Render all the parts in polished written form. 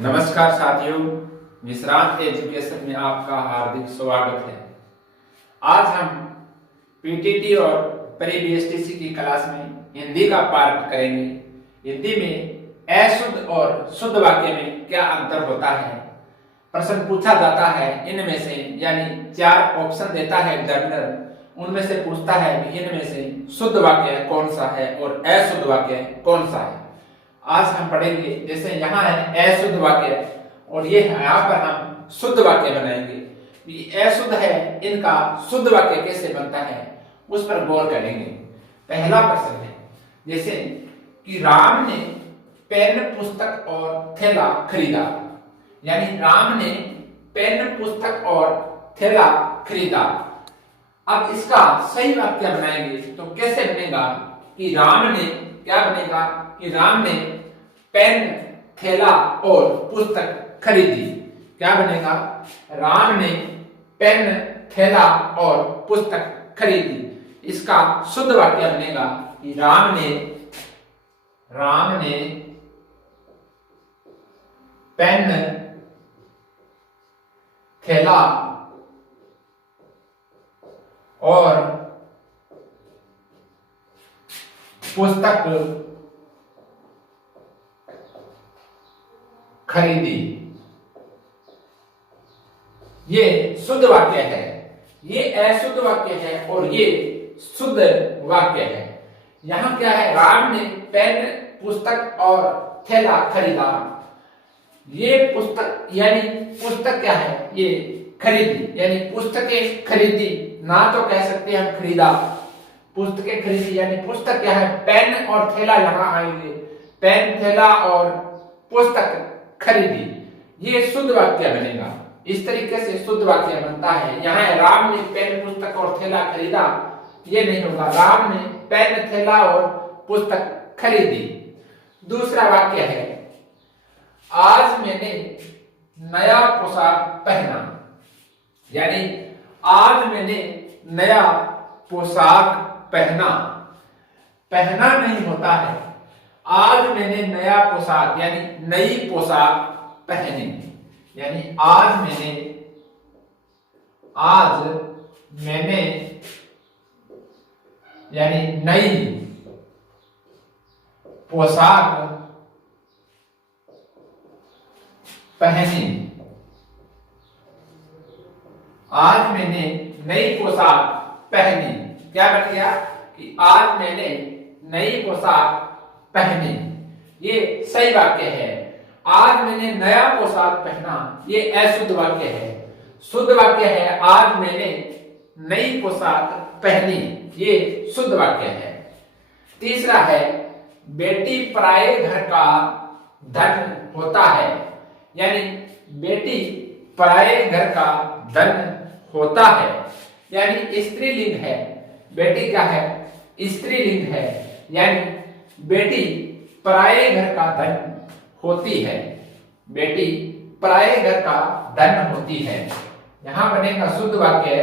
नमस्कार साथियों, विश्रांत एजुकेशन में आपका हार्दिक स्वागत है। आज हम पीटीटी और प्री बीएसटीसी की क्लास में हिंदी का पाठ करेंगे। हिंदी में अशुद्ध और शुद्ध वाक्य में क्या अंतर होता है, प्रश्न पूछा जाता है। इनमें से यानी 4 ऑप्शन देता है एग्जामिनर, उनमें से पूछता है कि इनमें से शुद्ध वाक्य कौन सा है और अशुद्ध वाक्य कौन सा है। आज हम पढ़ेंगे, जैसे यहाँ है अशुद्ध वाक्य और ये यहाँ पर हम शुद्ध वाक्य बनाएंगे। ये अशुद्ध है, इनका शुद्ध वाक्य कैसे बनता है उस पर गौर करेंगे। पहला प्रश्न है, जैसे कि राम ने पेन, पुस्तक और थैला खरीदा। यानी राम ने पेन, पुस्तक और थैला खरीदा। अब इसका सही वाक्य बनाएंगे तो कैसे बनेगा कि राम ने, क्या बनेगा कि राम ने पेन, थैला और पुस्तक खरीदी। क्या बनेगा? राम ने पेन, थैला और पुस्तक खरीदी। इसका शुद्ध वाक्य बनेगा कि राम ने पेन, थैला और पुस्तक खरीदी। ये शुद्ध वाक्य है, ये अशुद्ध वाक्य है और ये शुद्ध वाक्य है। यहां क्या है? राम ने पेन, पुस्तक और थैला खरीदा। ये पुस्तक यानी पुस्तक क्या है? ये खरीदी, यानी पुस्तकें खरीदी, ना तो कह सकते हम खरीदा। पुस्तकें खरीदी यानी पुस्तक क्या है? पेन और थैला यहां आएंगे। पेन, थैला और पुस्तक खरीदी। ये शुद्ध वाक्य बनेगा। इस तरीके से शुद्ध वाक्य बनता है। यहाँ राम ने पेन, पुस्तक और थैला खरीदा, ये नहीं होगा। राम ने पेन, थैला और पुस्तक खरीदी। दूसरा वाक्य है, आज मैंने नया पोशाक पहना। यानी आज मैंने नया पोशाक पहना। पहना नहीं होता है, आज मैंने नया पोशाक यानी नई पोशाक पहनी। यानी आज मैंने यानी नई पोशाक पहनी। आज मैंने नई पोशाक पहनी। क्या बन गया कि आज मैंने नई पोशाक पहनी। ये सही वाक्य है। आज मैंने नया पोशाक पहना, ये अशुद्ध वाक्य है। शुद्ध वाक्य है, आज मैंने नई पोशाक पहनी, ये शुद्ध वाक्य है। तीसरा है, बेटी पराये घर का धन होता है। यानी बेटी पराये घर का धन होता है। यानी स्त्रीलिंग है। बेटी क्या है? स्त्रीलिंग है। यानी बेटी पराये घर का धन होती है। बेटी पराये घर का धन होती है। यहां बनेगा शुद्ध वाक्य,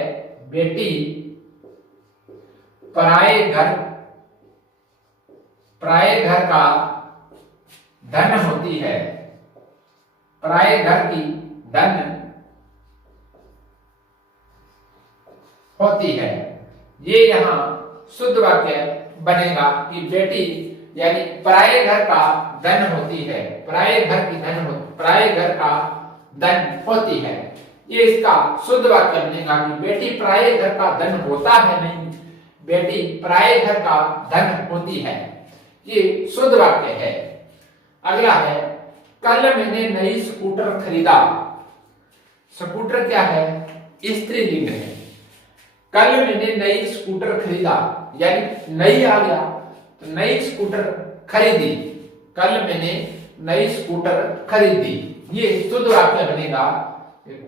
बेटी पराये घर का धन होती है। पराये घर की धन होती है। ये यहां शुद्ध वाक्य बनेगा कि बेटी यानी पराये घर का धन होती है। पराये घर का धन होती है। ये इसका शुद्ध वाक्य बनेगा कि बेटी पराये घर का धन होता है, नहीं, बेटी पराये घर का धन होती है। ये शुद्ध वाक्य है। अगला है, कल मैंने नई स्कूटर खरीदा। स्कूटर क्या है? स्त्रीलिंग है। कल मैंने नई स्कूटर खरीदा, यानी नई आ गया तो नई स्कूटर खरीदी। कल मैंने नई स्कूटर खरीदी। ये शुद्ध वाक्य बनेगा,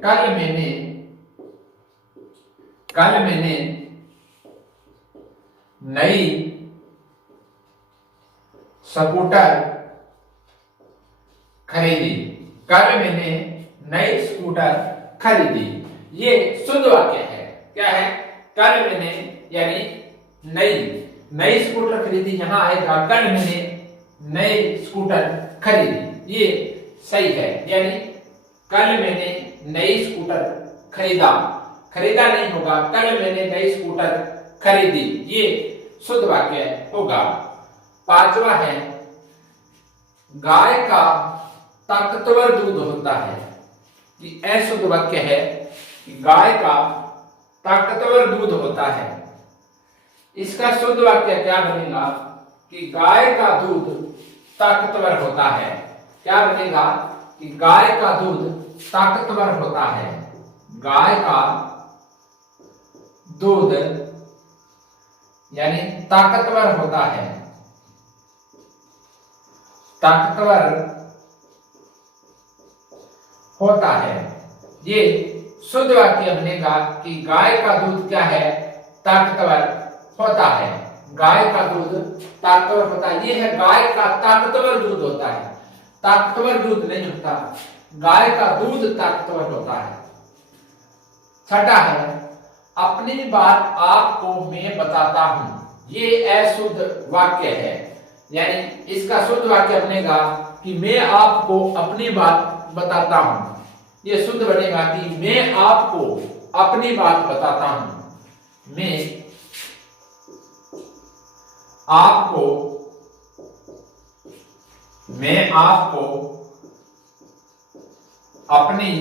कल मैंने नई स्कूटर खरीदी। कल मैंने नई स्कूटर खरीदी। ये शुद्ध वाक्य है। क्या है? कल मैंने यानी नई स्कूटर खरीदी, यहां आएगा कल मैंने नई स्कूटर खरीदी। ये सही है। यानी कल मैंने नई स्कूटर खरीदा, खरीदा नहीं होगा, कल मैंने नई स्कूटर खरीदी, ये शुद्ध वाक्य होगा। पांचवा है गाय का ताकतवर दूध होता है। ये अशुद्ध वाक्य है कि गाय का ताकतवर दूध होता है। इसका शुद्ध वाक्य क्या बनेगा कि गाय का दूध ताकतवर होता है। क्या बनेगा कि गाय का दूध ताकतवर होता है। गाय का दूध यानी ताकतवर होता है, ताकतवर होता है। ये शुद्ध वाक्य बनेगा कि गाय का दूध क्या है, ताकतवर होता है। गाय का दूध ताकतवर होता है। ये है गाय का ताकतवर दूध होता है, ताकतवर दूध नहीं होता, गाय का दूध ताकतवर होता है। छठा है अपनी बात आपको मैं बताता हूं। ये अशुद्ध वाक्य है। यानी इसका शुद्ध वाक्य बनेगा कि मैं आपको अपनी बात बताता हूं। ये शुद्ध बनेगा कि मैं आपको अपनी बात बताता हूं। मैं आपको अपनी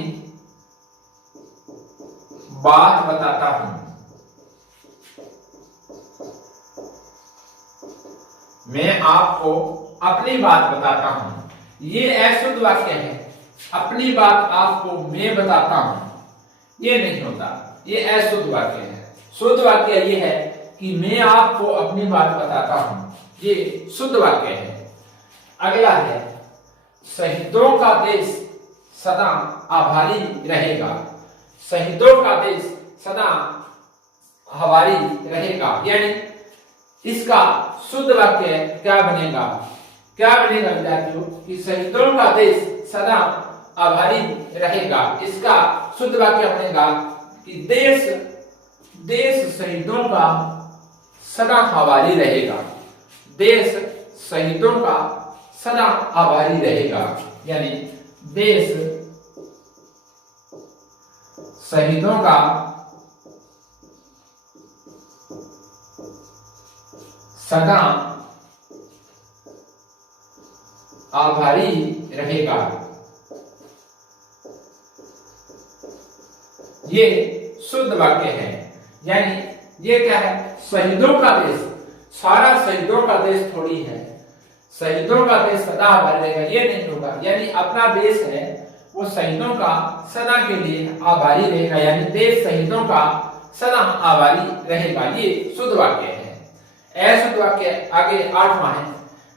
बात बताता हूं। मैं आपको अपनी बात बताता हूं। ये अशुद्ध वाक्य है। अपनी बात आपको मैं बताता हूं, ये नहीं होता, ये अशुद्ध वाक्य है। शुद्ध वाक्य ये है कि मैं आपको अपनी बात बताता हूं, ये शुद्ध वाक्य है। अगला है शहीदों का देश सदा आभारी रहेगा। शहीदों का देश सदा आभारी रहेगा। यानी इसका शुद्ध वाक्य क्या बनेगा, क्या बनेगा विद्यार्थियों कि शहीदों का देश सदा आभारी रहेगा। इसका शुद्ध वाक्य बनेगा कि देश शहीदों का सदा आभारी रहेगा। देश शहीदों का सदा आभारी रहेगा। यानी देश शहीदों का सदा आभारी रहेगा। ये शुद्ध वाक्य है। यानी ये क्या है, शहीदों का देश, सारा शहीदों का देश थोड़ी है। शहीदों का देश सदा आभारी रहेगा, ये नहीं होगा। यानी अपना देश है वो शहीदों का सदा के लिए आभारी रहेगा। यानी देश शहीदों का सदा आभारी रहेगा, ये शुद्ध वाक्य है। अशुद्ध वाक्य आगे आठवां है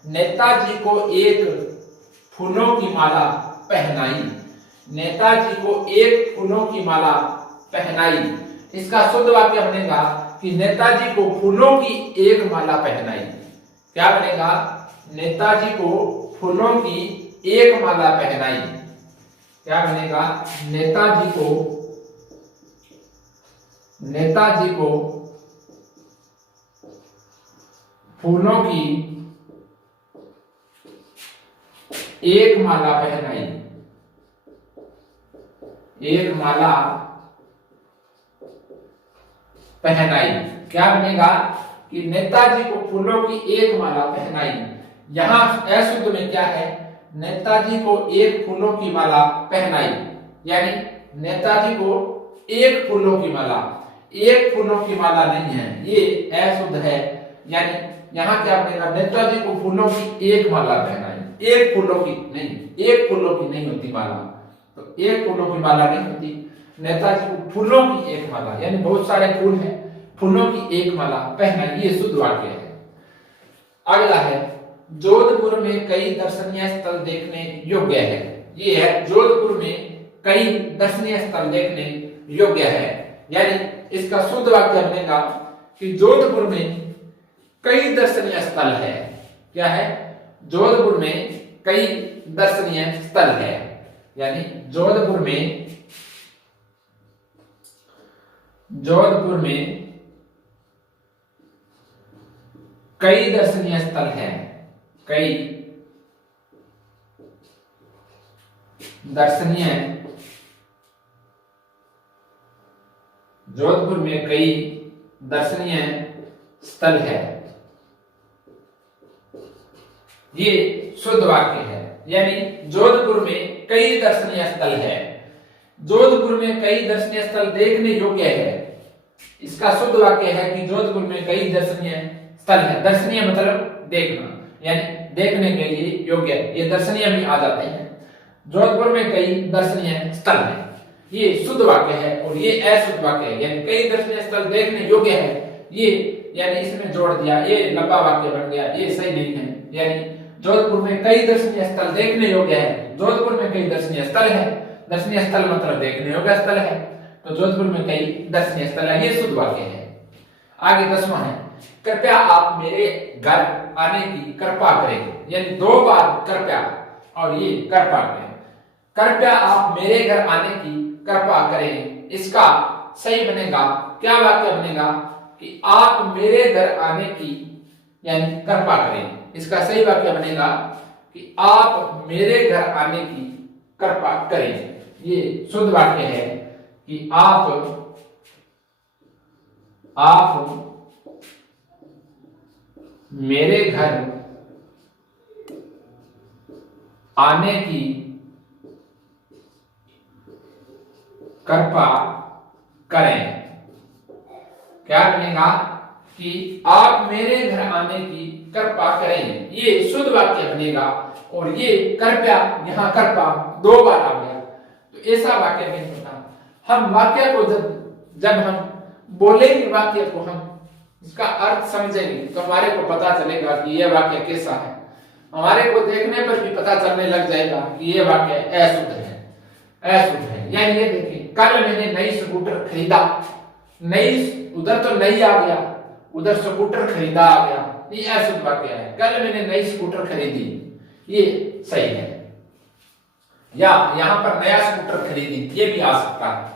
नेताजी को एक फूलों की माला पहनाई। नेताजी को एक फूलों की माला पहनाई। इसका शुद्ध वाक्य बनेगा कि नेताजी को फूलों की एक माला पहनाई। क्या बनेगा, नेताजी को फूलों की एक माला पहनाई। क्या बनेगा, नेताजी को फूलों की एक माला पहनाई। एक माला पहनाई। क्या बनेगा कि नेताजी को फूलों की एक माला पहनाई। यहां अशुद्ध में क्या है, नेताजी को एक फूलों की माला पहनाई। यानी नेताजी को एक फूलों की माला, एक फूलों की माला नहीं है, ये अशुद्ध है। यानी यहां क्या बनेगा, नेताजी को फूलों की एक माला पहनाई। एक फूलों की नहीं, एक फूलों की नहीं होती माला, तो एक फूलों की माला नहीं होती। नेताजी को फूलों की एक माला, यानी बहुत सारे फूल हैं, फूलों की एक माला पहनाई, ये शुद्ध वाक्य है। अगला है जोधपुर में कई दर्शनीय स्थल देखने योग्य है। ये है जोधपुर में कई दर्शनीय स्थल देखने योग्य है। यानी इसका शुद्ध वाक्य बनेगा कि जोधपुर में कई दर्शनीय स्थल है। क्या है, जोधपुर में कई दर्शनीय स्थल है। यानी जोधपुर में कई दर्शनीय स्थल है। कई दर्शनीय जोधपुर में कई दर्शनीय स्थल है। ये शुद्ध वाक्य है, यानी जोधपुर में कई दर्शनीय स्थल है। जोधपुर में कई दर्शनीय स्थल देखने योग्य है। इसका शुद्ध वाक्य है कि जोधपुर में कई दर्शनीय स्थल है। दर्शनीय मतलब देखना, यानी देखने के लिए योग्य, ये दर्शनीय भी आ जाते हैं। जोधपुर में कई दर्शनीय स्थल है, ये शुद्ध वाक्य है। और ये अशुद्ध वाक्य है, यानी कई दर्शनीय स्थल देखने योग्य है, ये यानी इसमें जोड़ दिया, ये लंबा वाक्य बन गया, ये सही नहीं है। यानी जोधपुर में कई दर्शनीय स्थल देखने योग्य है। जोधपुर में कई दर्शनीय स्थल है, दर्शनीय स्थल मतलब देखने योग्य स्थल है, तो जोधपुर में कई दर्शनीय स्थल है, ये शुद्ध वाक्य है। आगे 10वां है, कृपया आप मेरे घर आने की कृपा करें, यानी 2 बार कृपया और ये कृपा करें। कृपया आप मेरे घर आने की कृपा करें, इसका सही बनेगा, क्या वाक्य बनेगा कि आप मेरे घर आने की यानी कृपा करें। इसका सही वाक्य बनेगा कि आप मेरे घर आने की कृपा करें। ये शुद्ध वाक्य है कि आप मेरे घर आने की कृपा करें। क्या बनेगा कि आप मेरे घर आने की कृपा करें, ये शुद्ध वाक्य बनेगा। और ये कृपया, यहाँ कृपा 2 बार आ गया, तो ऐसा वाक्य नहीं होता। हम वाक्य को जब हम बोलेंगे, वाक्य को हम इसका अर्थ समझेंगे, तो हमारे को पता चलेगा कि यह वाक्य कैसा है। हमारे को देखने पर भी पता चलने लग जाएगा कि यह वाक्य अशुद्ध है, अशुद्ध है। यानी ये देखिए, कल मैंने नई स्कूटर खरीदा, नई उधर तो नई आ गया, उधर स्कूटर खरीदा आ गया, ये अशुद्ध वाक्य है। कल मैंने नई स्कूटर खरीदी, ये सही है। या यहां पर नया स्कूटर खरीदी, ये भी आ सकता है।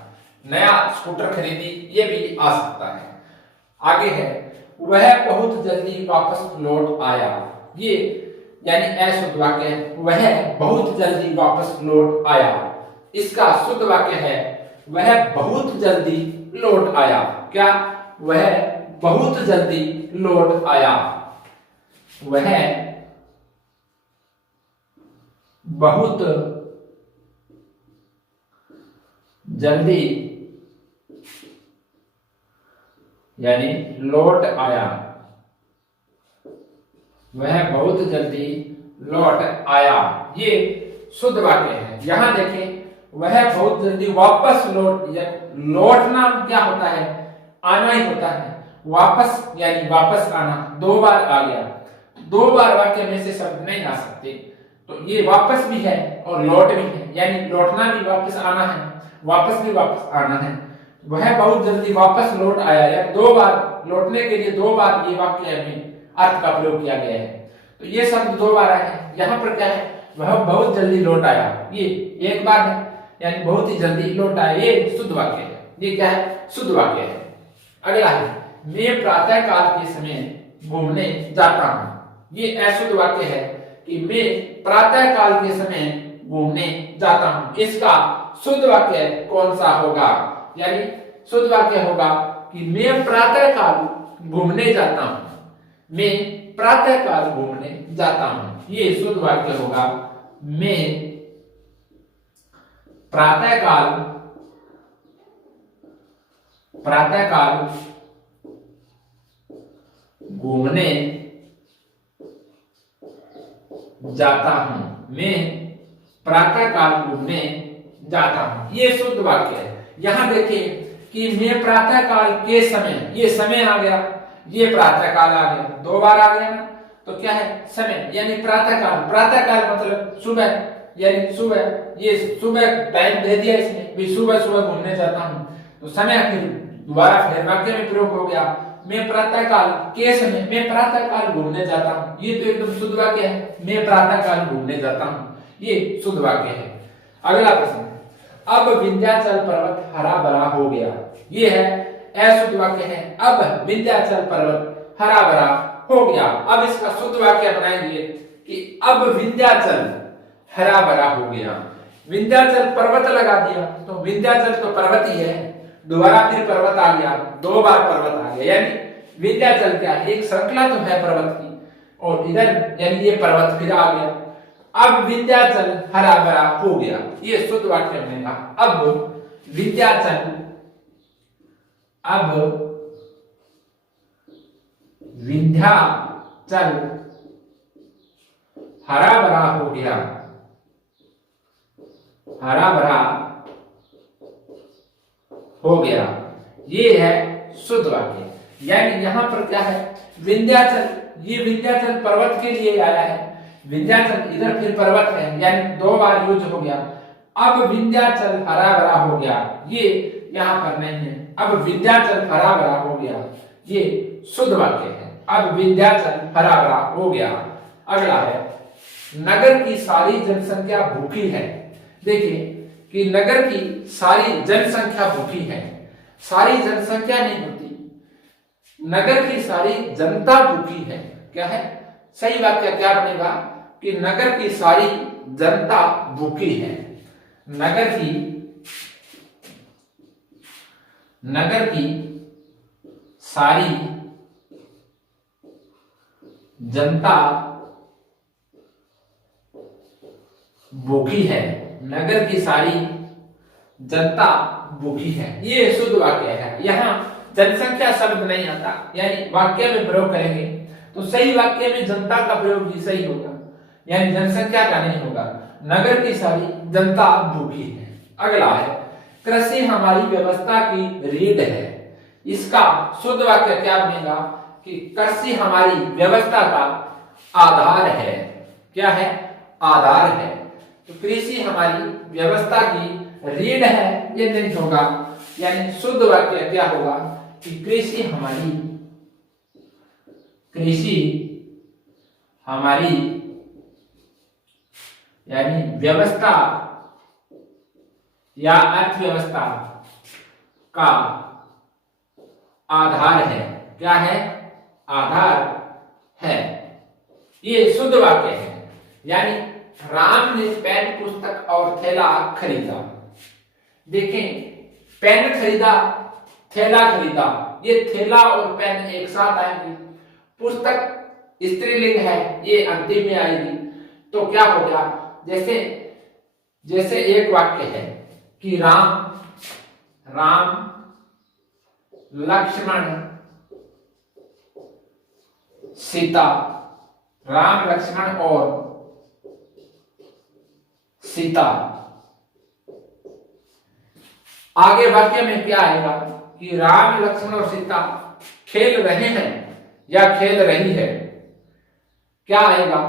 नया स्कूटर खरीदी, ये भी आ सकता है। आगे है, वह बहुत जल्दी वापस लौट आया, ये यानी अशुद्ध वाक्य है। वह बहुत जल्दी वापस लौट आया, इसका शुद्ध वाक्य है वह बहुत जल्दी लौट आया। क्या? वह बहुत जल्दी लौट आया। वह बहुत जल्दी यानी लौट आया। वह बहुत जल्दी लौट आया, ये शुद्ध वाक्य है। यहां देखें, वह बहुत जल्दी वापस लौटना क्या होता है? आना ही होता है। वापस यानी वापस आना, 2 बार आ गया। 2 बार वाक्य में से शब्द नहीं आ सकते, तो ये वापस भी है और लौट भी है, यानी लौटना भी वापस आना है, वापस भी वापस आना है। वह बहुत जल्दी वापस लौट आया, या 2 बार लौटने के लिए 2 बार ये वाक्य में अर्थ का प्रयोग किया गया है। तो ये शब्द 2 बार आए हैं। यहाँ पर क्या है? वह बहुत जल्दी लौट आया, ये 1 बार है, यानी बहुत ही जल्दी लौट आया, ये शुद्ध वाक्य है। ये क्या है? शुद्ध वाक्य है। अगला है, मैं प्रातः काल के समय घूमने जाता हूं। ये अशुद्ध वाक्य है कि मैं प्रातः काल के समय घूमने जाता हूं। इसका शुद्ध वाक्य कौन सा होगा? यानी शुद्ध वाक्य होगा कि मैं प्रातः काल घूमने जाता हूं। मैं प्रातः काल घूमने जाता हूं, ये शुद्ध वाक्य होगा। मैं प्रातः काल घूमने जाता हूं। मैं प्रातः काल घूमने जाता हूं, ये शुद्ध वाक्य है। यहां देखिए कि मैं प्रातः काल के समय, ये समय आ गया, ये प्रातः काल आ गया, 2 बार आ गया ना, तो क्या है? समय, यानी प्रातः काल। प्रातः काल मतलब सुबह, यानी सुबह, ये सुबह टाइम दे दिया इसने भी, सुबह सुबह घूमने जाता हूं, तो समय फिर दोबारा फिर वाक्य में प्रयोग हो गया। मैं प्रातः काल के समय, मैं प्रातः काल घूमने जाता हूं, ये तो एकदम शुद्ध वाक्य है। मैं प्रातः काल घूमने जाता हूं, ये शुद्ध वाक्य है। अगला प्रश्न, अब विंध्याचल पर्वत हरा भरा हो गया। ये है अशुद्ध वाक्य है। अब विंध्याचल पर्वत हरा भरा हो गया। अब इसका शुद्ध वाक्य बनाएंगे कि अब विंध्याचल हरा भरा हो गया। विंध्याचल पर्वत लगा दिया तो विंध्याचल तो पर्वत ही है, दोबारा फिर पर्वत आ गया, 2 बार पर्वत आ गया, यानी विंध्याचल क्या है, एक श्रृंखला तो है पर्वत की, और इधर यानी ये पर्वत फिर आ गया। अब विंध्याचल हरा भरा हो गया, ये शुद्ध वाक्य बनेगा। अब विंध्याचल, अब विंध्याचल हरा भरा हो गया, हरा भरा हो गया, ये है शुद्ध वाक्य। यानी यहां पर क्या है, विंध्याचल, ये विंध्याचल पर्वत के लिए आया है, विंध्याचल इधर फिर पर्वत है, यानी 2 बार यूज हो गया। अब विंध्याचल हरा भरा हो गया, ये यहां पर नहीं है, अब विंध्याचल हरा भरा हो गया, ये शुद्ध वाक्य है। अब विंध्याचल हरा भरा हो गया। अगला है, नगर की सारी जनसंख्या भूखी है। देखिए कि नगर की सारी जनसंख्या भूखी है, सारी जनसंख्या नहीं होती, नगर की सारी जनता भूखी है। क्या है सही वाक्य, क्या बनेगा कि नगर की सारी जनता भूखी है, नगर की सारी जनता भूखी है, नगर की सारी जनता भूखी है, ये शुद्ध वाक्य है। यहाँ जनसंख्या शब्द नहीं आता, यानी वाक्य में प्रयोग करेंगे तो सही वाक्य में जनता का प्रयोग ही सही होगा, यानी जनसंख्या का नहीं होगा। नगर की सारी जनता भूखी है। अगला है, कृषि हमारी व्यवस्था की रीढ़ है। इसका शुद्ध वाक्य क्या बनेगा कि कृषि हमारी व्यवस्था का आधार है। क्या है, आधार है। तो कृषि हमारी व्यवस्था की रीढ़ है, ये नहीं होगा, यानी शुद्ध वाक्य क्या होगा कि कृषि हमारी यानी व्यवस्था या अर्थव्यवस्था का आधार है। क्या है, आधार है, ये शुद्ध वाक्य है। यानी राम ने पेन, पुस्तक और थैला खरीदा। देखें, पेन खरीदा, थैला खरीदा, ये थैला और पेन एक साथ आएंगे। पुस्तक स्त्रीलिंग है, ये अंतिम में आएगी। तो क्या हो गया, जैसे एक वाक्य है कि राम लक्ष्मण सीता, राम लक्ष्मण और सीता। आगे वाक्य में क्या आएगा कि राम लक्ष्मण और सीता खेल रहे हैं या खेल रही है। क्या आएगा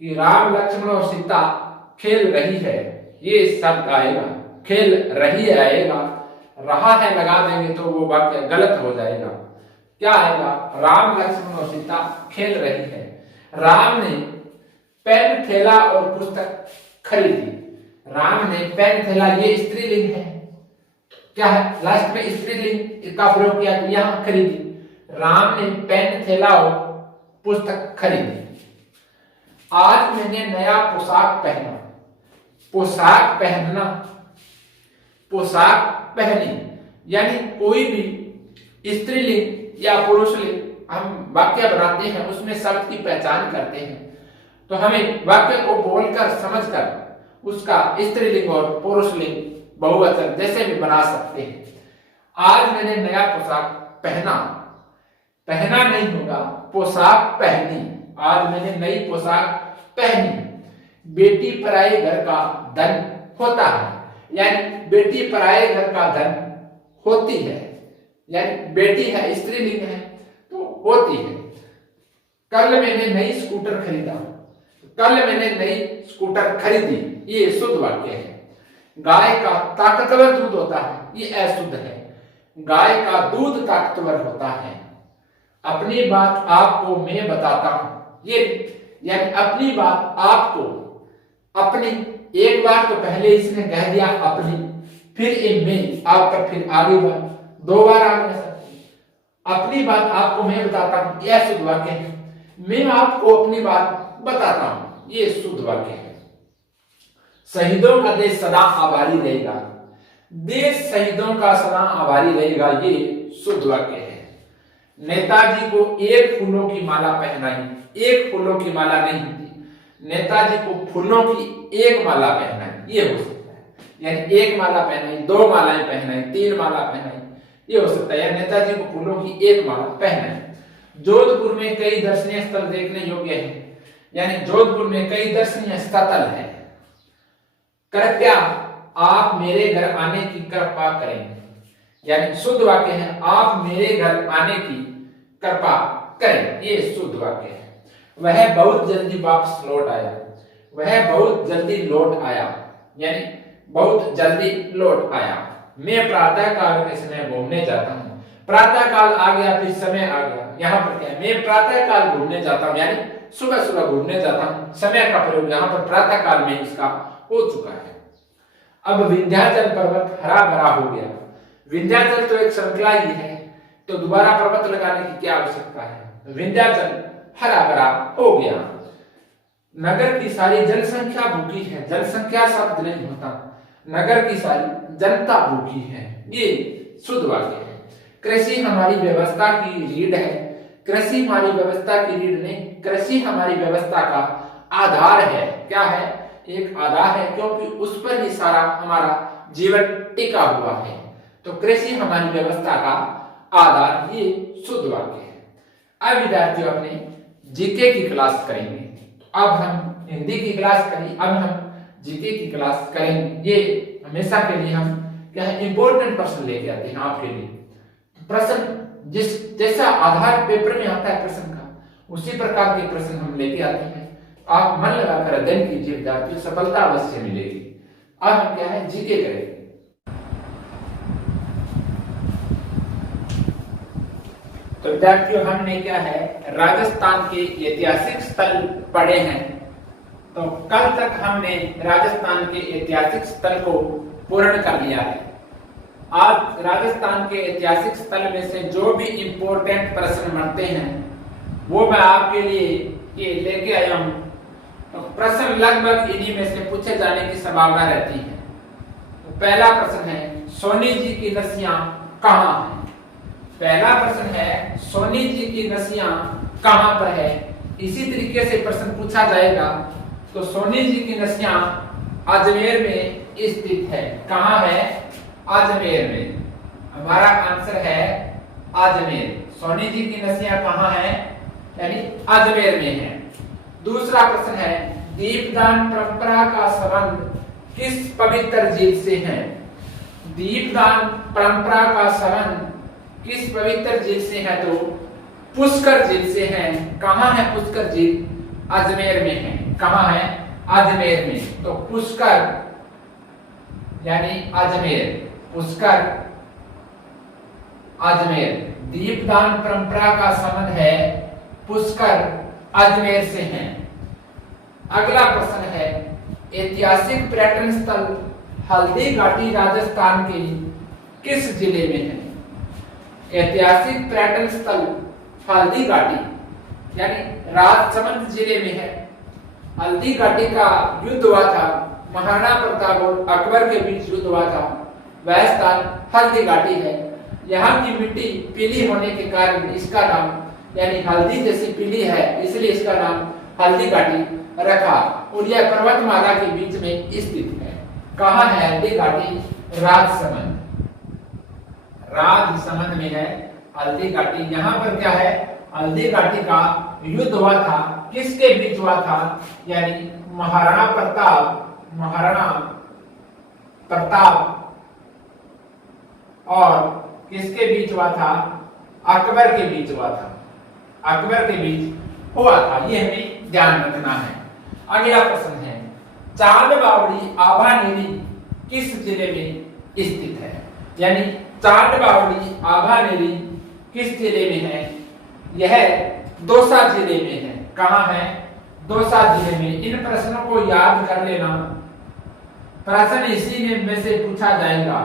कि राम लक्ष्मण और सीता खेल रही है, ये शब्द आएगा। खेल रही आएगा, रहा है लगा देंगे तो वो वाक्य गलत हो जाएगा। क्या आएगा, राम लक्ष्मण और सीता खेल रही है। राम ने पेन, थैला और पुस्तक खरीदी। राम ने पेन, थैला, ये स्त्रीलिंग है। क्या है, लास्ट में स्त्रीलिंग का प्रयोग किया, तो यहां खरीदी। राम ने पेन, थैला और पुस्तक खरीदी। आज मैंने नया पोशाक पहना। पोशाक पहनना, पोशाक पहनी, यानी कोई भी स्त्रीलिंग या पुरुषलिंग हम वाक्य बनाते हैं, उसमें शब्द की पहचान करते हैं, तो हमें वाक्य को बोलकर समझकर उसका स्त्रीलिंग और पुरुषलिंग, बहुवचन जैसे भी बना सकते हैं। आज मैंने नया पोशाक पहना, पहना नहीं होगा, पोशाक पहनी। आज मैंने नई पोशाक पहनी। बेटी पराये घर का धन होता है, यानी बेटी पराये घर का धन होती है, यानी बेटी है, स्त्रीलिंग है तो होती है। कल मैंने नई स्कूटर खरीदा। कल मैंने नई स्कूटर खरीदी, ये शुद्ध वाक्य है। गाय का ताकतवर दूध होता है, ये अशुद्ध है। गाय का दूध ताकतवर होता है। अपनी बात आपको मैं बताता हूं, ये यानी अपनी बात आपको, अपनी, एक बार तो पहले इसने कह दिया अपनी, फिर मैं आप पर, फिर आगे बार, 2 बार आ गया सर। अपनी बात आपको मैं बताता हूं, यह शुद्ध वाक्य है। मैं आपको अपनी बात बताता हूं, ये शुद्ध वाक्य है। शहीदों का देश सदा आभारी रहेगा। देश शहीदों का सदा आभारी रहेगा, ये शुद्ध वाक्य है। नेताजी को एक फूलों की माला पहनाई, एक फूलों की माला नहीं थी, नेताजी को फूलों की एक माला पहनाई, ये हो सकता है। यानी एक माला पहनाई, दो मालाएं पहनाई, तीन माला पहनाई, ये हो सकता है। नेताजी को फूलों की एक माला पहनाई। जोधपुर में कई दर्शनीय स्थल देखने योग्य हैं, यानी जोधपुर में कई दर्शनीय स्थल हैं। कृपया आप मेरे घर आने की कृपा करें, यानी शुद्ध वाक्य है आप मेरे घर आने की कृपा करें, ये शुद्ध वाक्य है। वह बहुत जल्दी वापस लौट आया, वह बहुत जल्दी लौट आया, यानी बहुत जल्दी लौट आया। मैं प्रातः काल के समय घूमने जाता हूँ, प्रातः काल आ गया फिर समय आ गया। यहाँ पर क्या है, मैं प्रातः काल घूमने जाता हूँ, यानी सुबह सुबह घूमने जाता हूँ। समय का प्रयोग यहाँ पर प्रातः काल में इसका हो चुका है। अब विंध्याचल पर्वत हरा भरा हो गया। विंध्याचल तो एक श्रृंखला ही है, तो दोबारा पर्वत लगाने की क्या आवश्यकता है। विंध्याचल हरा भरा हो गया। नगर की सारी जनसंख्या भूखी है, जनसंख्या शब्द नहीं होता, नगर की सारी जनता भूखी है, ये शुद्ध वाक्य है। कृषि हमारी व्यवस्था की रीढ़ है, कृषि हमारी व्यवस्था की रीढ़ नहीं, कृषि हमारी व्यवस्था का आधार है। क्या है, एक आधार है, क्योंकि उस पर ही सारा हमारा जीवन टिका हुआ है। तो कृषि हमारी व्यवस्था का आधार, ये शुद्ध वाक्य है। अब विद्यार्थियों अपने जीके की क्लास करेंगे। तो अब हम हिंदी की क्लास करी, अब हम जीके की क्लास करेंगे। ये हमेशा के लिए हम क्या है, इंपॉर्टेंट प्रश्न लेके आते हैं आपके लिए। प्रश्न जिस जैसा आधार पेपर में आता है प्रश्न का, उसी प्रकार के प्रश्न हम लेके आते हैं। आप मन लगाकर अध्ययन कीजिए विद्यार्थियों, सफलता अवश्य मिलेगी। अब हम क्या है, जीके करेंगे। तो विद्यार्थियों हमने क्या है, राजस्थान के ऐतिहासिक स्थल पढ़े हैं। तो कल तक हमने राजस्थान के ऐतिहासिक स्थल को पूर्ण कर लिया है। आज राजस्थान के ऐतिहासिक स्थल में से जो भी इंपॉर्टेंट प्रश्न बनते हैं वो मैं आपके लिए ये लेके आया हूं। तो प्रश्न लगभग इन्हीं में से पूछे जाने की संभावना रहती है। तो पहला प्रश्न है, सोनी जी की नसियां कहाँ हैं। पहला प्रश्न है, सोनी जी की नसियां कहाँ पर है। इसी तरीके से प्रश्न पूछा जाएगा। तो सोनी जी की नसियां अजमेर में स्थित है। कहाँ है, अजमेर में। हमारा आंसर है अजमेर। सोनी जी की नसियां कहाँ है, यानी अजमेर में है। दूसरा प्रश्न है, दीपदान परंपरा का संबंध किस पवित्र झील से है। दीपदान परंपरा का संबंध किस पवित्र झील से है, तो पुष्कर झील से है। कहाँ है पुष्कर झील, अजमेर में है। कहाँ है, अजमेर में। तो पुष्कर यानी अजमेर, पुष्कर अजमेर। दीपदान परंपरा का संबंध है पुष्कर अजमेर से है। अगला प्रश्न है, ऐतिहासिक पर्यटन स्थल हल्दी घाटी राजस्थान के किस जिले में है। ऐतिहासिक पर्यटन स्थल हल्दी घाटी यानी राजसमंद जिले में है। हल्दी घाटी का युद्ध हुआ था, महाराणा प्रताप और अकबर के बीच युद्ध हुआ था। वह स्थान हल्दी घाटी है। यहाँ की मिट्टी पीली होने के कारण इसका नाम, यानी हल्दी जैसी पीली है इसलिए इसका नाम हल्दी घाटी रखा। और यह पर्वतमाला के बीच में स्थित है। कहाँ है हल्दी घाटी, राजसमंद, राजसमंद में है हल्दी घाटी। यहाँ पर क्या है, हल्दी घाटी का युद्ध हुआ था। किसके बीच हुआ था, यानी महाराणा प्रताप और किसके बीच हुआ था, अकबर के बीच हुआ था। अकबर के बीच हुआ था, ये हमें ध्यान रखना है। अगला प्रश्न है, चांद बावड़ी आभानेरी किस जिले में स्थित है। यानी चांद बावड़ी आभानेरी किस जिले में है, यह दौसा जिले में है। कहाँ है, दौसा जिले में। इन प्रश्नों को याद कर लेना, प्रश्न इसी में से पूछा जाएगा।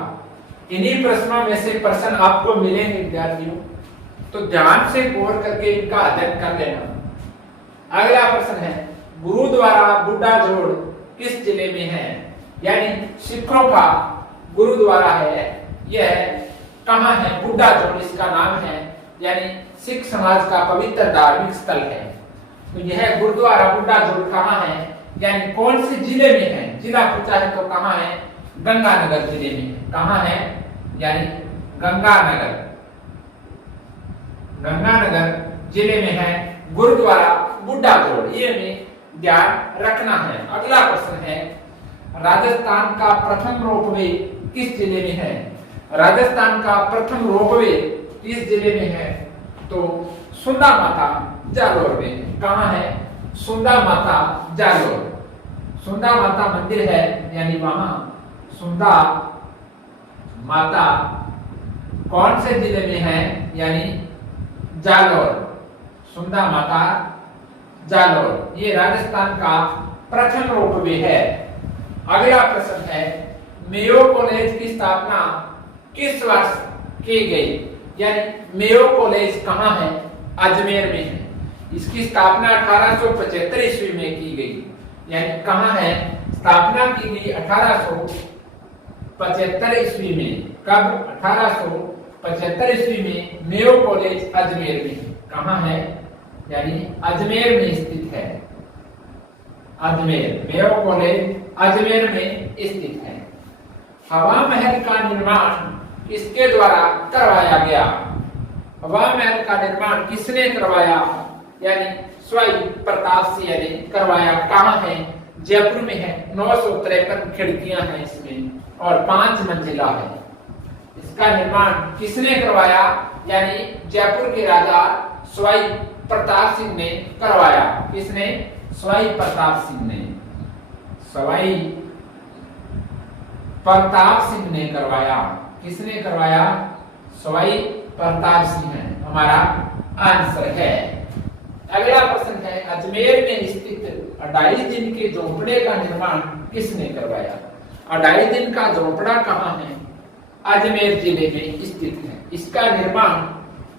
इन्हीं प्रश्नों में से प्रश्न आपको मिलेंगे विद्यार्थियों, तो ध्यान से गौर करके इनका अध्ययन कर लेना। अगला प्रश्न है, गुरुद्वारा बुड्ढा जोड़ किस जिले में है। यानी सिखों का गुरुद्वारा है। यह कहाँ है? बुड्ढा जोड़ इसका नाम है, यानी सिख समाज का पवित्र धार्मिक स्थल है। तो यह गुरुद्वारा बुड्ढा जोड़ कहाँ है, यानी कौन से जिले में है? जिला पूछा है तो कहाँ है? गंगानगर जिले में। कहाँ है? यानी गंगानगर, गंगानगर जिले में है गुरुद्वारा बुड्ढा जोड़। ये हमें ध्यान रखना है। अगला प्रश्न है, राजस्थान का प्रथम रोपवे किस जिले में है? राजस्थान का प्रथम रोपवे किस जिले में है? तो सुंदा माता जालोर में। कहाँ है? सुंदा माता जालोर। सुंदा माता मंदिर है, यानी वहां सुंदा माता कौन से जिले में है? यानी जालोर। सुंदा माता जालोर ये राजस्थान का प्रथम रोपवे है। अगला प्रश्न है, मेयो कॉलेज की स्थापना किस वर्ष की गई? यानी मेयो कॉलेज कहाँ है? अजमेर में है। इसकी स्थापना 1875 ईस्वी में की गई। यानी कहाँ है? स्थापना की गई 1875 ईस्वी में। कब? 1875 ईस्वी में मेयो कॉलेज अजमेर में। कहाँ है? यानी अजमेर में स्थित है। अजमेर, मेयो कॉलेज अजमेर में स्थित है। हवा महल का निर्माण किसके द्वारा करवाया गया? हवा महल का निर्माण किसने करवाया? यानी स्वयं प्रताप सिंह ने करवाया। कहाँ है? जयपुर में है। 953 खिड़कियां हैं इसमें और 5 मंजिला है। इसका निर्माण किसने करवाया? यानी जयपुर के राजा स्वयं प्रताप सिंह ने करवाया। किसने? स्वयं प्रताप सिंह ने। स्वयं प्रताप सिंह ने करवाया। किसने करवाया? स्वयं प्रताप सिंह है हमारा आंसर है। अगला प्रश्न है, अजमेर में स्थित 2.5 दिन के झोंपड़े का निर्माण किसने करवाया? 2.5 दिन का झोंपड़ा कहाँ है? अजमेर जिले में स्थित है। इसका निर्माण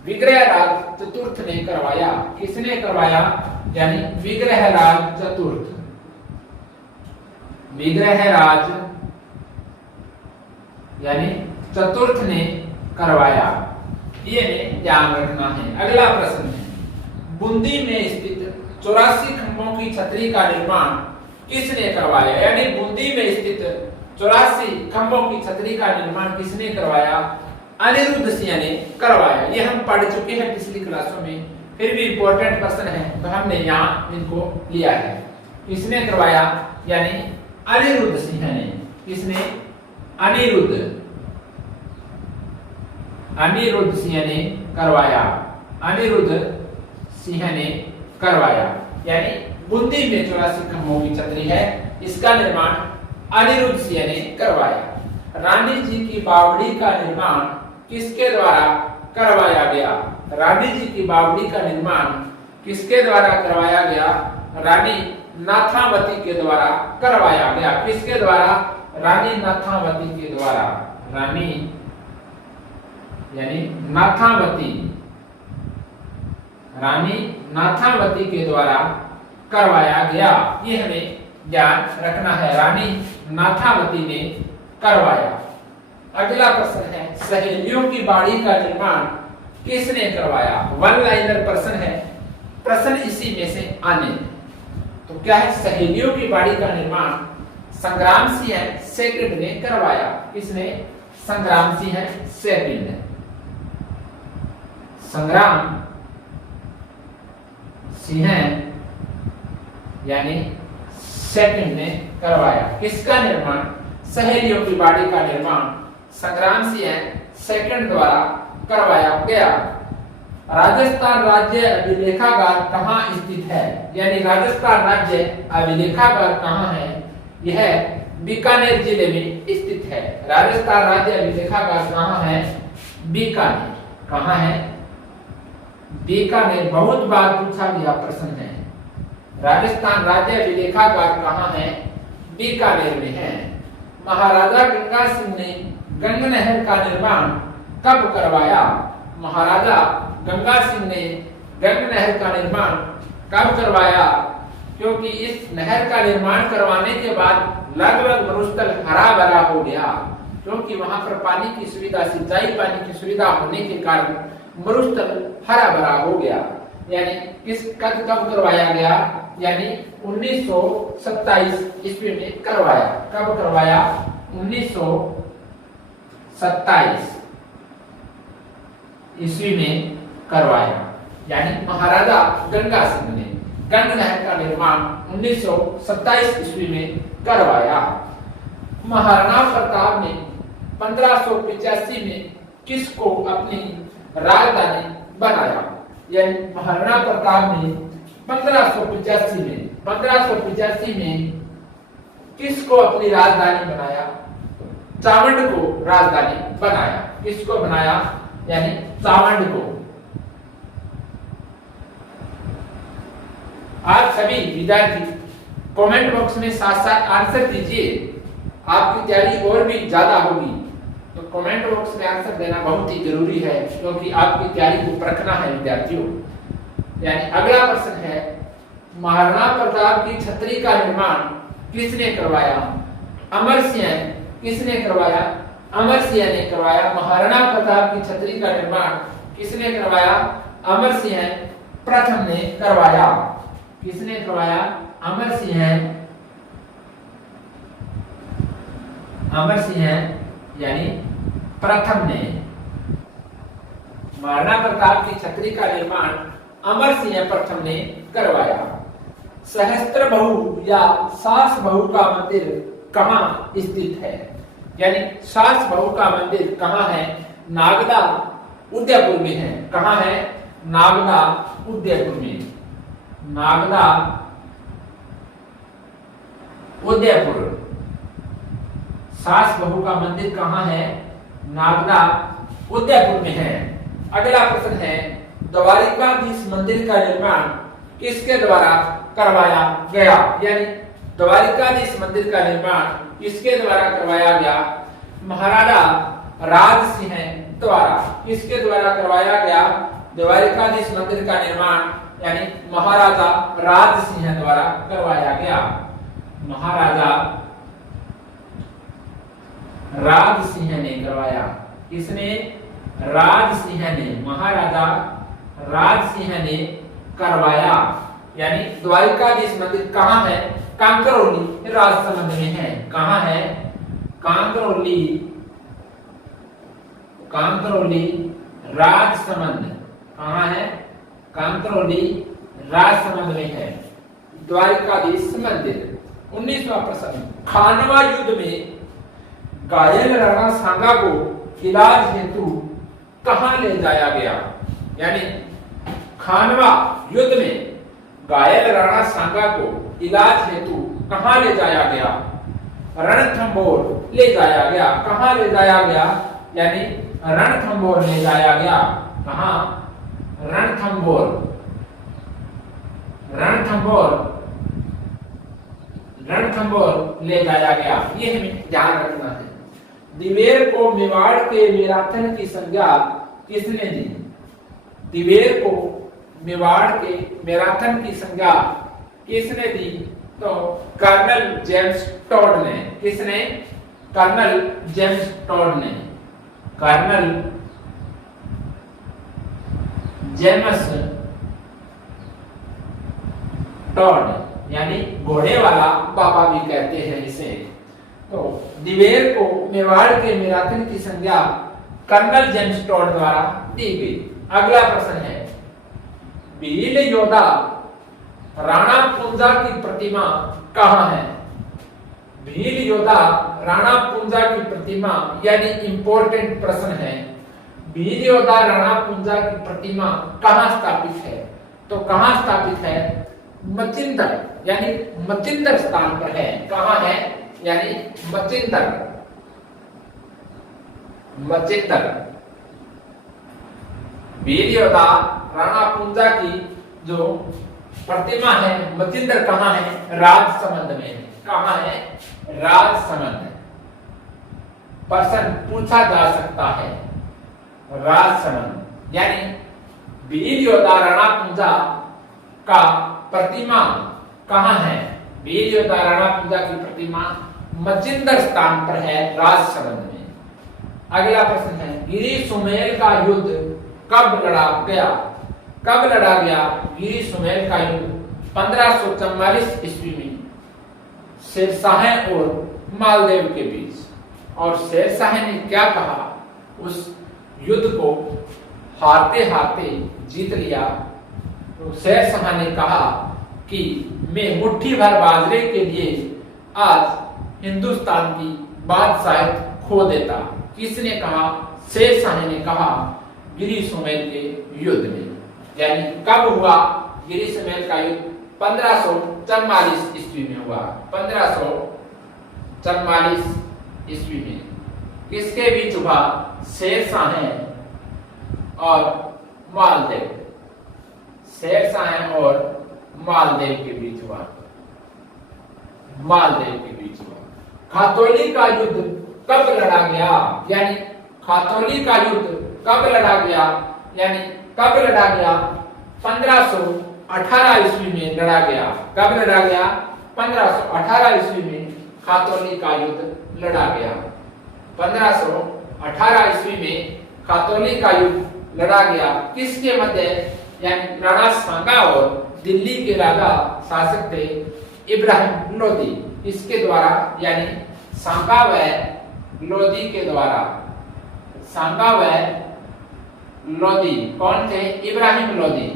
विग्रहराज चतुर्थ ने करवाया। किसने करवाया? यानी विग्रहराज चतुर्थ। विग्रहराज यानी चतुर्थ ने करवाया। ये ध्यान रखना है। अगला प्रश्न है, बूंदी में स्थित 84 खंभों की छतरी का निर्माण किसने करवाया? यानी बूंदी में स्थित 84 खंभों की छतरी का निर्माण किसने करवाया? अनिरुद्ध सिंह ने करवाया। ये हम पढ़ चुके हैं पिछली क्लासों में, फिर भी इंपॉर्टेंट प्रश्न है तो हमने यहाँ इनको लिया है। किसने करवाया? यानी अनिरुद्ध सिंह ने। किसने? अनिरुद्ध सिंह ने करवाया। अनिरुद्ध सिंह ने करवाया। यानी बूंदी में 84 खंभों की छतरी है, इसका निर्माण अनिरुद्ध सिंह ने करवाया। रानी जी की बावड़ी का निर्माण किसके द्वारा करवाया गया? रानी जी की बावड़ी का निर्माण किसके द्वारा करवाया गया? रानी नाथावती के द्वारा करवाया गया। किसके द्वारा? रानी नाथावती के द्वारा। रानी यानी नाथावती, रानी नाथावती के द्वारा करवाया गया। ये हमें ध्यान रखना है। रानी नाथावती ने करवाया। अगला प्रश्न है, सहेलियों की बाड़ी का निर्माण किसने करवाया? वन लाइनर प्रश्न है, प्रश्न इसी में से आने। तो क्या है? सहेलियों की बाड़ी का निर्माण संग्राम सिंह सेकंड ने करवाया। किसने? संग्राम सिंह सेकंड। संग्राम सिंह यानी सेकंड ने करवाया। किसका निर्माण? सहेलियों की बाड़ी का निर्माण संग्राम सिंह सेकंड द्वारा करवाया गया। राजस्थान राज्य अभिलेखागार कहाँ स्थित है? यानी राजस्थान राज्य अभिलेखागार कहाँ है? यह बीकानेर जिले में स्थित है। राजस्थान राज्य अभिलेखागार कहाँ है? बीकानेर। कहाँ है? बीकानेर। बहुत बार पूछा गया प्रश्न है। राजस्थान राज्य अभिलेखागार कहाँ है? बीकानेर में है। महाराजा गंगा सिंह ने गंगा नहर का निर्माण कब करवाया? महाराजा गंगा सिंह ने गंगा नहर का निर्माण कब करवाया? क्योंकि इस नहर का निर्माण करवाने के बाद लगभग मरुस्थल हरा भरा हो गया, क्योंकि वहां पर पानी की सुविधा, सिंचाई पानी की सुविधा होने के कारण मरुस्थल हरा भरा हो गया। यानी कब करवाया गया, यानी 1927 ईस्वी में करवाया। कब करवाया? 1927 ईस्वी में करवाया। यानी महाराजा गंगा सिंह ने गंग नहर का निर्माण 1927 ईस्वी में करवाया। महाराणा प्रताप ने 1585 में किसको अपनी राजधानी बनाया? यानी महाराणा प्रताप ने 1585 में किसको अपनी राजधानी बनाया? चावंड को राजधानी बनाया। किसको बनाया? यानी चावंड को। आप सभी विद्यार्थी कमेंट बॉक्स में साथ साथ आंसर दीजिए, आपकी तैयारी और भी ज्यादा होगी। तो कमेंट बॉक्स में आंसर देना बहुत ही जरूरी है, क्योंकि आपकी तैयारी को परखना है विद्यार्थियों। यानी अगला प्रश्न है, महाराणा प्रताप की छतरी का निर्माण किसने करवाया? अमर सिंह। किसने करवाया? अमर सिंह ने करवाया। महाराणा प्रताप की छतरी का निर्माण किसने करवाया? अमर सिंह प्रथम ने करवाया। किसने करवाया? अमर सिंह यानी प्रथम ने। महाराणा प्रताप की छतरी का निर्माण अमर सिंह प्रथम ने करवाया। सहस्त्र बहु या सास बहु का मंदिर कहाँ स्थित है? यानी सास बहु का मंदिर कहाँ है? नागदा उदयपुर में है। कहाँ है? नागदा उदयपुर में। नागदा उदयपुर। सास बहु का मंदिर कहाँ है? नागदा उदयपुर में है। अगला प्रश्न है, द्वारिकाधीश मंदिर का निर्माण किसके द्वारा करवाया गया? यानी द्वारिकाधीश मंदिर का निर्माण किसके द्वारा करवाया गया? महाराजा राज सिंह द्वारा। किसके द्वारा करवाया गया द्वारिकाधीश मंदिर का निर्माण? यानी महाराजा राज सिंह द्वारा करवाया गया। महाराजा राज सिंह ने करवाया। किसने? राज सिंह ने। महाराजा राज सिंह ने करवाया। यानी द्वारिकाधीश मंदिर कहाँ है? कांकरौली राजसमंद में है। कहाँ है? कांकरौली। कांकरौली राजसमंद। कहाँ है? कांकरौली राजसमंद में है द्वारिकाधीश मंदिर। 19वां प्रश्न, खानवा युद्ध में घायल राणा सांगा को इलाज हेतु कहां ले जाया गया? यानी खानवा युद्ध में घायल राणा सांगा को इलाज हेतु कहां ले जाया गया? रणथंभौर ले जाया गया। कहां ले जाया गया? यानी रणथंभौर ले जाया गया। कहां? रणथंभौर। रणथंभौर ले जाया गया। ये हमें ध्यान रखना है। दिवेर को मेवाड़ के मैराथन की संज्ञा किसने दी? दिवेर को मेवाड़ के मैराथन की संज्ञा किसने दी? तो कर्नल जेम्स टॉड ने। किसने? कर्नल जेम्स टॉड ने। कर्नल जेम्स टॉड, यानी घोड़े वाला बाबा भी कहते हैं इसे। तो दिवेर को मेवाड़ के मैराथन की संज्ञा कर्नल जेम्स टॉड द्वारा दी गई। अगला प्रश्न है, वीर योद्धा राणा पुंजा की प्रतिमा कहाँ है? वीर योद्धा राणा पुंजा की प्रतिमा, यानी इंपॉर्टेंट प्रश्न है। वीर योद्धा राणा पुंजा की प्रतिमा कहाँ स्थापित है? तो कहाँ स्थापित है? मचिंदर, यानी मचिंदर स्थान पर है। कहाँ है? यानी मचिंदर। मचिंदर। वीर योद्धा राणा पुंजा की जो प्रतिमा है मचिंदर कहाँ है? राजसमंद में। कहाँ है? राजसमंद। प्रश्न पूछा जा सकता है राजसमंद, यानी वीर योद्धा राणा पुंजा का प्रतिमा कहाँ है? वीर योद्धा राणा पुंजा की प्रतिमा मचिंदर स्थान पर है राजसमंद में। अगला प्रश्न है गिरी सुमेल का युद्ध कब लड़ा गया? कब लड़ा गया गिरी सुमेल का युद्ध? 1544 ईस्वी में शेरशाह और मालदेव के बीच। और शेरशाह ने क्या कहा? उस युद्ध को हारते हारते जीत लिया। तो शेरशाह ने कहा कि मैं मुट्ठी भर बाजरे के लिए आज हिंदुस्तान की बादशाहत खो देता। किसने कहा? शेरशाह ने कहा गिरी सुमेल के युद्ध में। यानी कब हुआ गिरी सुमेल का युद्ध? 1544 ईस्वी में हुआ। 1544 ईस्वी में किसके बीच हुआ? शेरशाह और मालदेव। शेरशाह और मालदेव के बीच हुआ। मालदेव के बीच हुआ। खातौली का युद्ध कब लड़ा गया? यानी खातौली का युद्ध कब लड़ा गया? यानी कब लड़ा गया? 1518 ईस्वी में लड़ा गया। कब लड़ा गया? 1518 ईस्वी में खातौली का युद्ध लड़ा गया। 1518 ईस्वी में खातौली का युद्ध लड़ा गया। किसके मध्य? यानी राणा सांगा और दिल्ली के राजा शासक थे इब्राहिम लोदी, इसके द्वारा, यानी सांगा व लोदी के द्वारा। सांगा व लोदी कौन थे? इब्राहिम लोदी।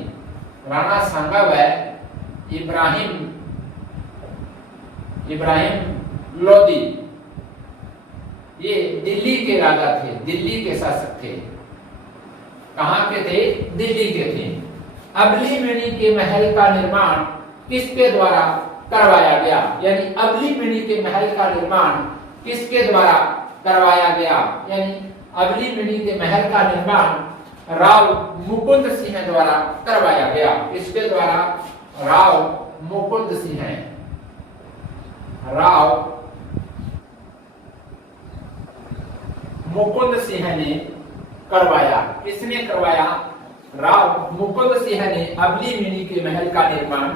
राणा सांगा व इब्राहिम लोदी ये दिल्ली के राजा थे, दिल्ली के शासक थे। कहां के थे? दिल्ली के थे। अबली मिनी के महल का निर्माण किसके द्वारा करवाया गया? यानी अबली मिनी के महल का निर्माण किसके द्वारा करवाया गया? यानी अबली मिनी के महल का निर्माण राव मुकुंद सिंह द्वारा करवाया गया। इसके द्वारा? राव मुकुंद सिंह। राव मुकुंद सिंह ने करवाया। किसने करवाया? राव मुकुंद सिंह ने अबली मिनी के महल का निर्माण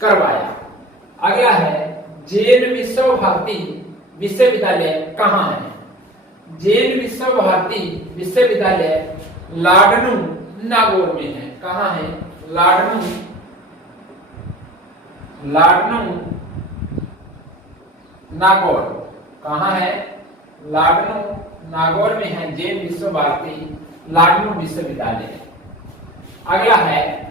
करवाया। अगला है जैन विश्व भारती विश्वविद्यालय कहाँ है? जैन विश्व भारती विश्वविद्यालय लाडनू नागौर में है। कहाँ है? लाडनू नागौर। कहाँ है? लाडनू नागौर में है जैन विश्व भारती लाडनू विश्वविद्यालय। अगला है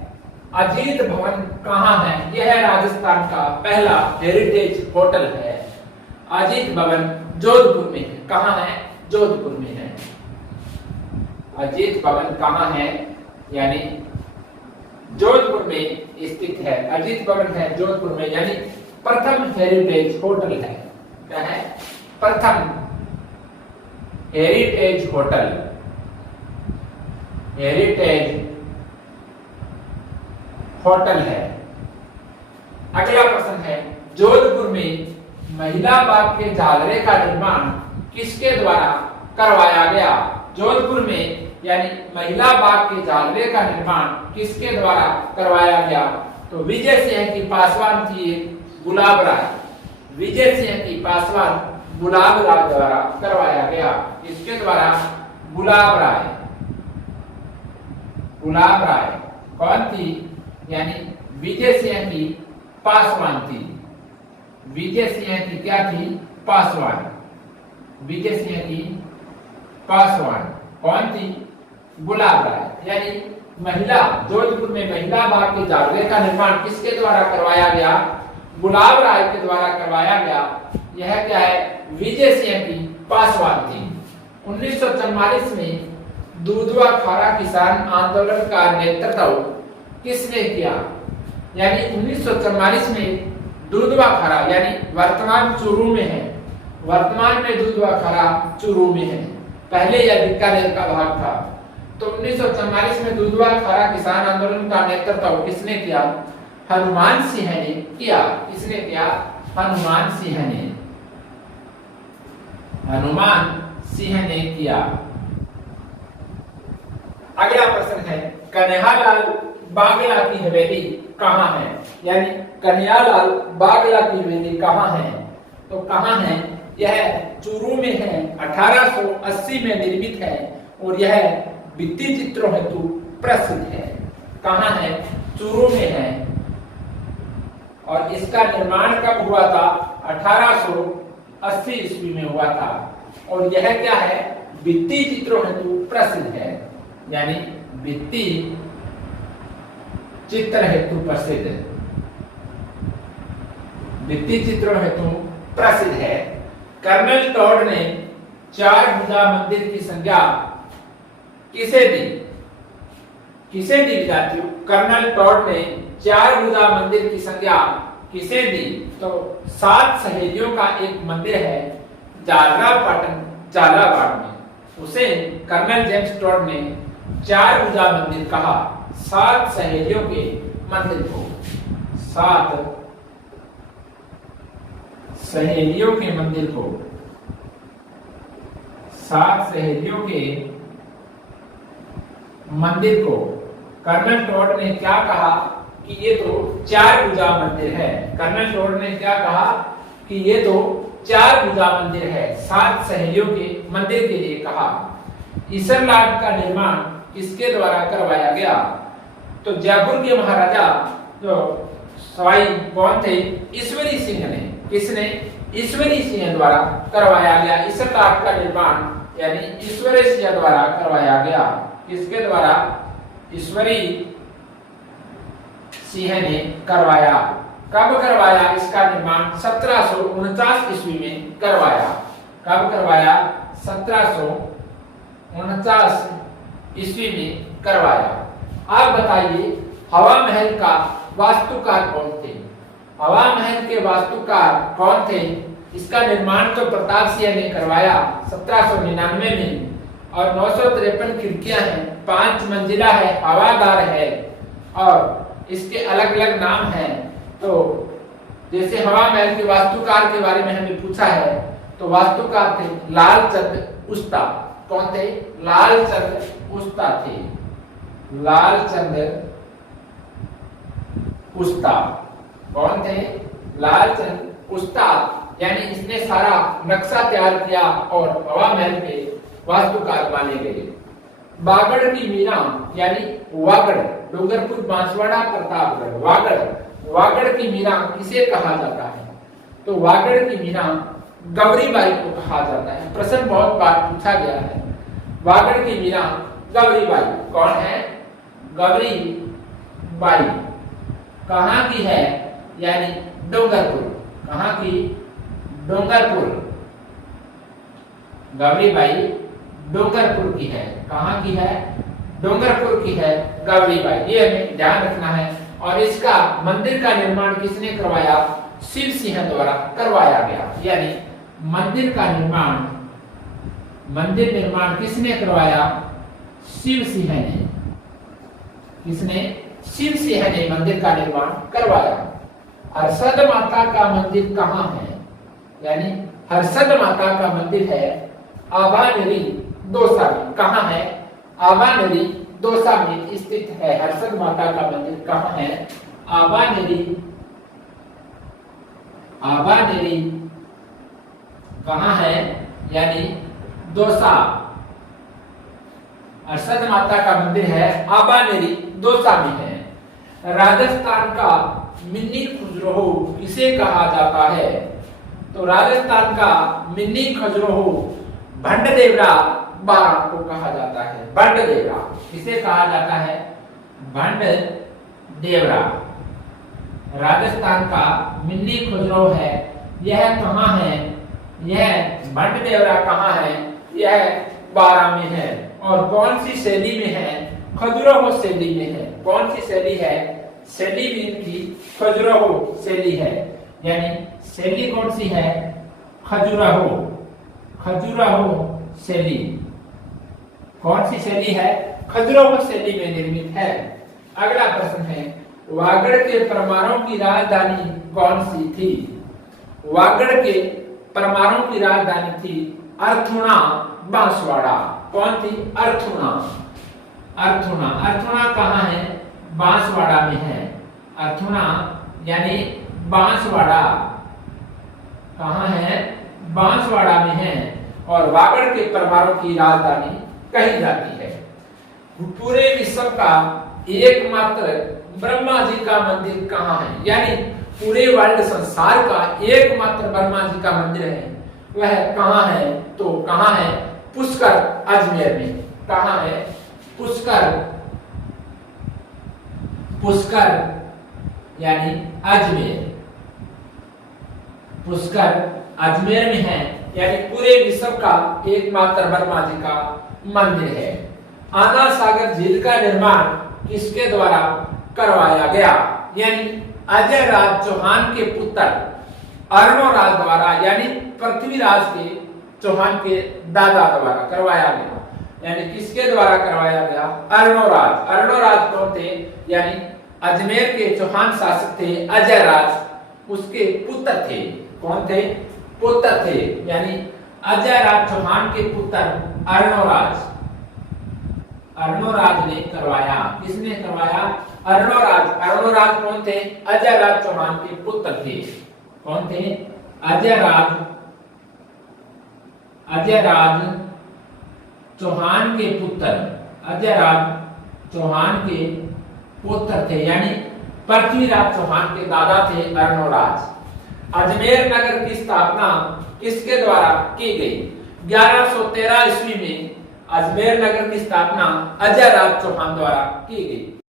अजीत भवन कहाँ है? यह राजस्थान का पहला हेरिटेज होटल है। अजीत भवन जोधपुर में है। कहाँ है? जोधपुर में है। अजीत भवन कहाँ है? यानी जोधपुर में स्थित है। अजीत भवन है जोधपुर में, यानी प्रथम हेरिटेज होटल है। क्या है? प्रथम हेरिटेज होटल। हेरिटेज होटल है। अगला प्रश्न है जोधपुर में महिला बाग के जालरे का निर्माण किसके द्वारा करवाया गया? जोधपुर में यानी महिला बाग के जालरे का निर्माण किसके द्वारा करवाया गया? तो विजय सिंह की पासवान थी गुलाब राय। विजय सिंह की पासवान गुलाब राय द्वारा करवाया गया। किसके द्वारा? गुलाब राय। गुलाब राय कौन थी? यानी विजय सिंह की पासवान थी। विजय सिंह की क्या थी? पासवान। विजय सिंह की पासवान कौन थी? गुलाब राय। यानी महिला जोधपुर में महिला बाग के जालरे का निर्माण किसके द्वारा करवाया गया? गुलाब राय के द्वारा करवाया गया। यह क्या है? विजय सिंह की पासवान थी। 1944 में दूधवा खारा किसान आंदोलन का नेतृत्व किसने किया? यानी 1944 में दूधवा खारा, यानी वर्तमान चूरू में है। वर्तमान में दूधवा खारा चूरू में है। पहले यह बीकानेर का भाग था। तो 1944 में दूधवा खारा किसान आंदोलन का नेतृत्व किसने किया? हनुमान सिंह ने किया। किसने किया? हनुमान सिंह ने। हनुमान सिंह ने किया। अगला प्रश्न है कन्हैयालाल बागला की हवेली कहाँ है? यानी कन्हैयालाल बागला की हवेली कहाँ है? तो कहाँ है? यह चूरू में है, 1880 में निर्मित है और यह भित्ति चित्रों हेतु प्रसिद्ध है। कहाँ है? चूरू में है। और इसका निर्माण कब हुआ था? 1880 ईस्वी में हुआ था। और यह क्या है? भित्ति चित्रों हेतु प्रसिद्ध है, यानी भित्ति चित्र हेतु प्रसिद्ध, भित्ति चित्रों हेतु प्रसिद्ध है। कर्नल टॉड ने 4 भुजा मंदिर की संज्ञा किसे दी? किसे दी विद्यार्थियों? कर्नल टॉड ने 4 भुजा मंदिर की संज्ञा किसे दी? तो 7 सहेलियों का एक मंदिर है झालरापाटन झालावाड़ में, उसे कर्नल जेम्स टॉड ने 4 भुजा मंदिर कहा। 7 सहेलियों के मंदिर को 7 सहेलियों के मंदिर को 7 सहेलियों के मंदिर को कर्नल टॉड ने क्या कहा कि ये तो 4 भुजा मंदिर है। कर्नल टॉड ने क्या कहा कि ये तो 4 भुजा मंदिर है, 7 सहेलियों के मंदिर के लिए कहा। ईसरलाट का निर्माण किसके द्वारा करवाया गया? तो जयपुर के महाराजा जो सवाई कौन थे? ईश्वरी सिंह ने। किसने? ईश्वरी सिंह द्वारा करवाया गया। ईसरलाट का निर्माण यानी ईश्वरी सिंह द्वारा करवाया गया। किसके द्वारा? ईश्वरी सिंह ने करवाया। कब करवाया इसका निर्माण? 1749 ईस्वी में करवाया। कब करवाया? 1749 ईस्वी में करवाया। आप बताइए हवा महल का वास्तुकार कौन थे? हवा महल के वास्तुकार कौन थे? इसका निर्माण तो प्रताप सिंह ने करवाया 1799 में और 953 खिड़कियां हैं, 5 मंजिला है, हवादार है और इसके अलग अलग नाम हैं। तो जैसे हवा महल के वास्तुकार के बारे में हमें पूछा है तो वास्तुकार थे लालचंद उस्ता। कौन थे? लालचंद उस्ता थे। लालचंद उस्ता कौन थे? लालचंद उस्ता, यानी इसने सारा नक्शा तैयार किया और हवा महल के वास्तुकार माने गए। वागड़ की मीना यानी वागड़, डूंगरपुर, बांसवाड़ा, प्रतापगढ़, वागड़, वागड़ की मीना किसे कहा जाता है? तो वागड़ की मीना गौरीबाई को कहा जाता है। प्रश्न बहुत बार पूछा गया है। वागड़ की मीना गौरीबाई कौन है? गौरीबाई कहाँ की है? यानी डूंगरपुर। कहाँ की? डूंगरपुर। गौरीबाई डूंगरपुर की है। कहाँ की है? डूंगरपुर की है गौरीबाई। ये हमें ध्यान रखना है। और इसका मंदिर का निर्माण किसने करवाया? शिव सिंह द्वारा करवाया गया। यानी मंदिर का निर्माण, मंदिर निर्माण किसने करवाया? शिव सिंह ने। किसने? शिव सिंह ने मंदिर का निर्माण करवाया। हर्षद माता का मंदिर कहाँ है? यानी हर्षद माता का मंदिर है आभानेरी दौसा में। कहाँ है? आभानेरी दौसा में स्थित है हर्षद माता का मंदिर। कहाँ है? आभानेरी। आभानेरी कहाँ है? यानी दौसा। हर्षद माता का मंदिर है आभानेरी दौसा में है। राजस्थान का मिनी खजुराहो किसे कहा जाता है? तो राजस्थान का मिनी खजुराहो भंडदेवरा बारा को कहा जाता है। भंडदेवरा किसे कहा जाता है? भंडदेवरा। राजस्थान का मिनी खजुराहो है। यह कहाँ है? यह भंडदेवरा कहाँ है? यह बारा में है। और कौन सी शैली में है? खजुराहो शैली में है। कौन सी शैली है? शैली भी इनकी खजुराहो शैली है। यानी शैली कौन सी है? खजुराहो। खजुराहो शैली कौन सी शैली है? खजुराहो शैली में निर्मित है। अगला प्रश्न है वागड़ के परमाणु की राजधानी कौन सी थी? वागड़ के परमाणु की राजधानी थी अर्थुणा बांसवाड़ा। कौन थी? अर्थुणा। अर्थुणा। अर्थुणा कहाँ है? बांसवाड़ा में है। अर्थुणा यानी बांसवाड़ा कहाँ है? बांसवाड़ा में है और वागड़ के परमारों की राजधानी कही जाती है। पूरे विश्व का एकमात्र ब्रह्मा जी का मंदिर कहाँ है, यानी पूरे वर्ल्ड संसार का एकमात्र ब्रह्मा जी का मंदिर है, वह कहाँ है? तो कहाँ है? पुष्कर, अजमेर में। कहाँ है? पुष्कर, पुष्कर यानी अजमेर, पुष्कर अजमेर में है, यानी पूरे विश्व का एकमात्र ब्रह्मा जी का मंदिर है। आना सागर झील का निर्माण किसके द्वारा करवाया गया? यानी अजय राज चौहान के पुत्र अर्णोराज द्वारा, यानी पृथ्वीराज के चौहान के दादा द्वारा करवाया गया। यानी किसके द्वारा करवाया गया? अर्णोराज। अर्णोराज कौन थे? यानी अजमेर के चौहान शासक थे अजय राज, उसके पुत्र थे। कौन थे? पुत्र थे, यानी अजय राज चौहान के पुत्र अर्णोराज। अर्णोराज ने करवाया। किसने करवाया? अर्णोराज। अर्णोराज कौन थे? अजय राज चौहान के पुत्र थे। कौन थे? अजय राज चौहान के पुत्र, अजय राज चौहान के पुत्र थे, यानी पृथ्वीराज चौहान के दादा थे अर्णोराज। अजमेर नगर की स्थापना किसके द्वारा की गई? 1113 ईस्वी में अजमेर नगर की स्थापना अजय राज चौहान द्वारा की गई।